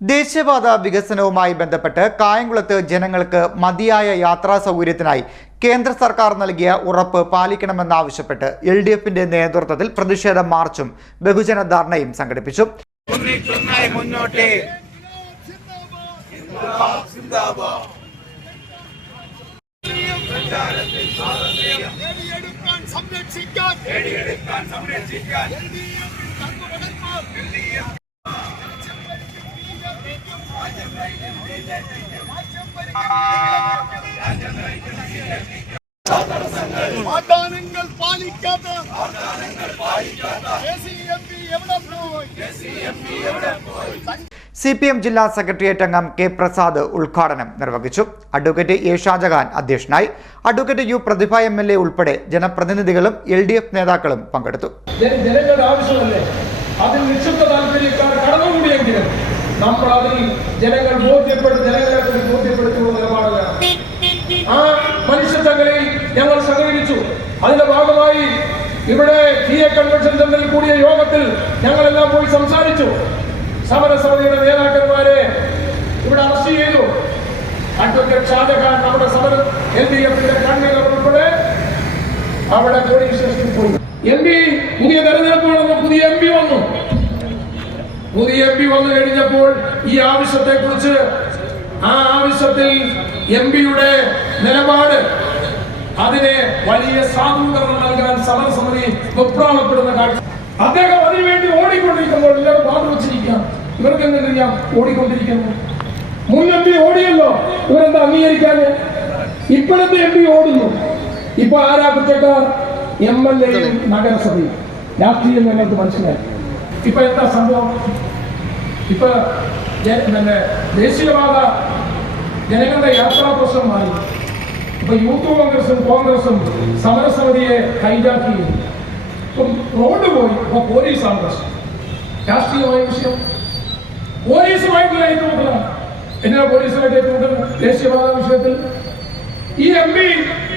ദേശീയപാത വികസനവുമായി ബന്ധപ്പെട്ട് കായംകുളത്ത് ജനങ്ങൾക്ക് മതിയായ യാത്രാ സൗകര്യത്തിനായി കേന്ദ്ര സർക്കാർ നൽകിയ ഉറപ്പ് പാലിക്കണമെന്നാവശ്യപ്പെട്ട് എൽ ഡി എഫിന്റെ നേതൃത്വത്തിൽ പ്രതിഷേധ മാർച്ചും ബഹുജന ധർണയും സംഘടിപ്പിച്ചു. സംരക്ഷിക്കാൻ നേടിയെടുക്കാൻ സംരക്ഷിക്കാൻ വാഗ്ദാനങ്ങൾ പാലിക്കാത്ത KCMP എവിടെ പോയി? സി പി എം ജില്ലാ സെക്രട്ടേറിയറ്റ് അംഗം കെ പ്രസാദ് ഉദ്ഘാടനം നിർവഹിച്ചു. അഡ്വക്കേറ്റ് എ ഷാജഹാൻ അധ്യക്ഷനായി. Advocate U Prathibha M L A ഉൾപ്പെടെ ജനപ്രതിനിധികളും എൽ ഡി എഫ് നേതാക്കളും പങ്കെടുത്തു. ജനങ്ങളുടെ ആവശ്യമല്ലേ? അതിൽ നിക്ഷിപ്ത താല്പര്യക്കാർ കടന്നുകൂടിയെങ്കിലും നമ്മൾ അതിൽ ജനങ്ങൾ ബോധ്യപ്പെട്ട് ജനങ്ങളെ കൂടി ബോധ്യപ്പെടുത്തിയുള്ള നിലപാട് ആ മനുഷ്യ സംഘടനയിൽ ഞങ്ങൾ സഹകരിച്ചു. അതിന്റെ ഭാഗമായി ഇവിടെ പി എ കൺവെൻഷൻ സെന്ററിൽ കൂടിയ യോഗത്തിൽ ഞങ്ങളെല്ലാം പോയി സംസാരിച്ചു. സമരസമിതിയുടെ നേതാക്കന്മാരെ ഇവിടെ അറസ്റ്റ് ചെയ്തു. അഡ്വക്കേറ്റ് ഷാജഹാൻ നമ്മുടെ സമര എൽ ഡി എഫിന്റെ കൺവീനർ ഉൾപ്പെടെ അവിടെ പോലീസ് സ്റ്റേഷനിൽ പോയി എം പി പുതിയ തെരഞ്ഞെടുപ്പ് നടന്നു പുതിയ എം പി വന്നു പുതിയ എം പി വന്നു കഴിഞ്ഞപ്പോൾ ഈ ആവശ്യത്തെ കുറിച്ച് ആ ആവശ്യത്തിൽ എം പിയുടെ നിലപാട് അതിനെ വലിയ സാധൂകരണം നൽകാൻ സമരസമിതി വെപ്രാളപ്പെടുന്ന കാഴ്ച. അദ്ദേഹം അതിനുവേണ്ടി ഓടിക്കൊണ്ടിരിക്കുമ്പോൾ എല്ലാവരും വാദം വെച്ചിരിക്കാം ഇവർക്ക് എന്തെങ്കിലും ഓടിക്കൊണ്ടിരിക്കുന്നു? മുൻ എം പി ഓടിയല്ലോ. ഇവരെന്താ അംഗീകരിക്കാന്? ഇപ്പോഴത്തെ എം പി ഓടുന്നു. ഇപ്പൊ ആരാ കുറ്റക്കാർ? എം എൽ എയും നഗരസഭയും. രാഷ്ട്രീയം ഞങ്ങൾക്ക് മനസ്സിലായി. ഇപ്പൊ എന്താ സംഭവം? ഇപ്പൊ ജ- പിന്നെ ദേശീയവാദ ജനങ്ങളുടെ യാത്രാ പ്രശ്നം മാറി. ഇപ്പൊ യൂത്ത് കോൺഗ്രസും കോൺഗ്രസും സമരസമിതിയെ ഹൈജാക്ക് ചെയ്യുന്നു ഇപ്പം റോഡ് പോയി ഇപ്പൊ പോലീസാണ് പ്രശ്നം രാഷ്ട്രീയമായ വിഷയം. പോലീസുമായിട്ടുള്ള ഏറ്റുമുട്ടലാണ്. എന്തിനാ പോലീസുമായിട്ട് ഏറ്റുമുട്ടുന്നത് ദേശീയവാദ വിഷയത്തിൽ. ഈ എം പി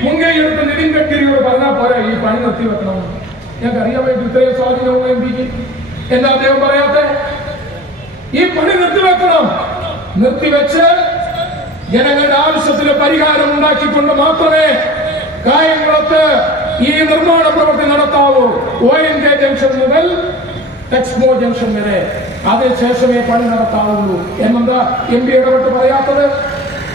മുൻകൈ എടുത്ത് നിതിൻ ഗഡ്കരിയോട് പറഞ്ഞാൽ പോരാ ഈ പണി നിർത്തി വെക്കണം ഞങ്ങൾക്ക് അറിയാൻ വേണ്ടി ഇത്രയും സ്വാധീനമുള്ള എം പിക്ക്. എന്താ അദ്ദേഹം പറയാത്ത? ഈ പണി നിർത്തിവെക്കണം. നിർത്തിവെച്ച് ജനങ്ങളുടെ ആവശ്യത്തിന് പരിഹാരം ഉണ്ടാക്കിക്കൊണ്ട് മാത്രമേ കായംകുളത്ത് ഈ നിർമ്മാണ പ്രവൃത്തി നടത്താവൂ. ഒ എൻ കെ ജംഗ്ഷൻ മുതൽ എക്സ്പോ ജംഗ്ഷൻ വരെ. അതിനുശേഷമേ പണി നടത്താവുള്ളൂ എന്നെന്താ എം പി ഇടപെട്ട് പറയാത്തത്?